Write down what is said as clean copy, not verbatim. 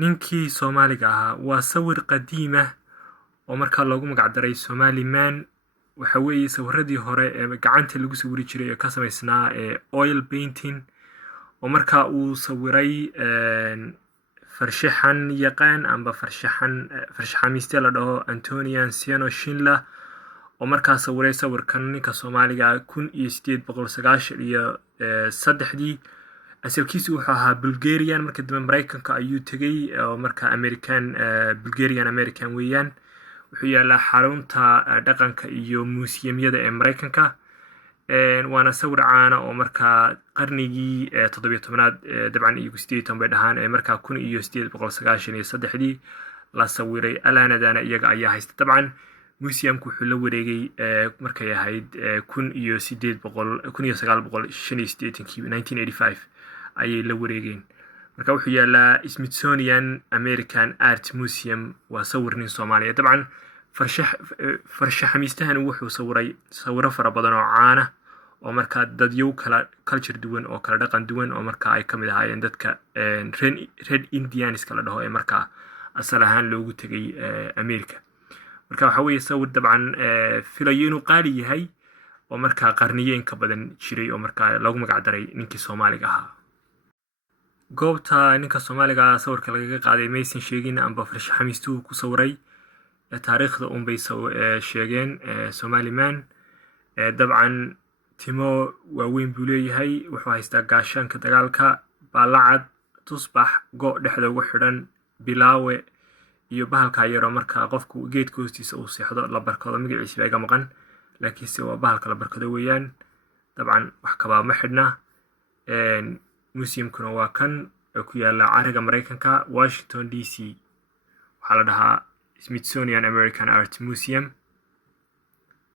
ninkii Soomaaliga ahaa waa sawir qadiim ah oo markaa loogu magac daray Somali Man. waxa weeye sawiradii hore ee gacanta lagu sawiri jiray ee ka samaysnaa oil painting oo markaa uu sawiray farshaxan yaqaan amba farshaxamiiste la dhaho Antonio Siano Schindler oo markaa sawiray sawirkan ninka Soomaaliga 1893 asalkiisu wuxuu ahaa Bulgarian marka dambe Mareykanka ayuu tagay oo markaa Bulgarian American weeyaan. wuxuu yaalaa xarunta dhaqanka iyo museumyada ee Mareykanka. waana sawir caana oo markaa qarnigii 17aad dabcan iyo 18 bay dhahaan ee markaa 1893 la sawiray. alaanadana iyaga ayaa haysta dabcan. museumku wuxuu la wareegay markay ahayd 1985 ayay la wareegeen. marka wuxuu yaalaa Smithsonian American Art Museum. waa sawir nin Soomaaliya dabcan. farshaxamiistahan wuxuu sawiray sawiro fara badan oo caana oo markaa dadyow kala culture duwan oo kala dhaqan duwan oo markaa ay kamid ahaayeen dadka Red Indians la dhaho ee markaa asal ahaan loogu tagay America. marka waxa weeye sawir dabcan filayo inuu qaali yahay oo markaa qarniyeen ka badan jiray oo markaa loogu magac daray ninkii Soomaaliga ahaa. goobta ninka Soomaaliga sawirka lagaga qaaday maysan sheegin amba farshaxamiistuhu ku sawiray taariikhda bay sheegeen Somali Man. dabcan timo waaweyn buu leeyahay. wuxuu haystaa gaashaanka dagaalka, baalacad, tusbax, go dhexda ugu xidhan, bilaawe iyo bahalka yaro markaa qofku geedka hoostiisa uu seexdo la barkado. magaciisa baa iga maqan laakiinse waa bahalka la barkado weeyaan. dabcan wax kabaa ma xidhna. museumkuna waa kan ku yaala cariga Mareykanka Washington DC. waxaa la dhahaa Smithsonian American Art Museum.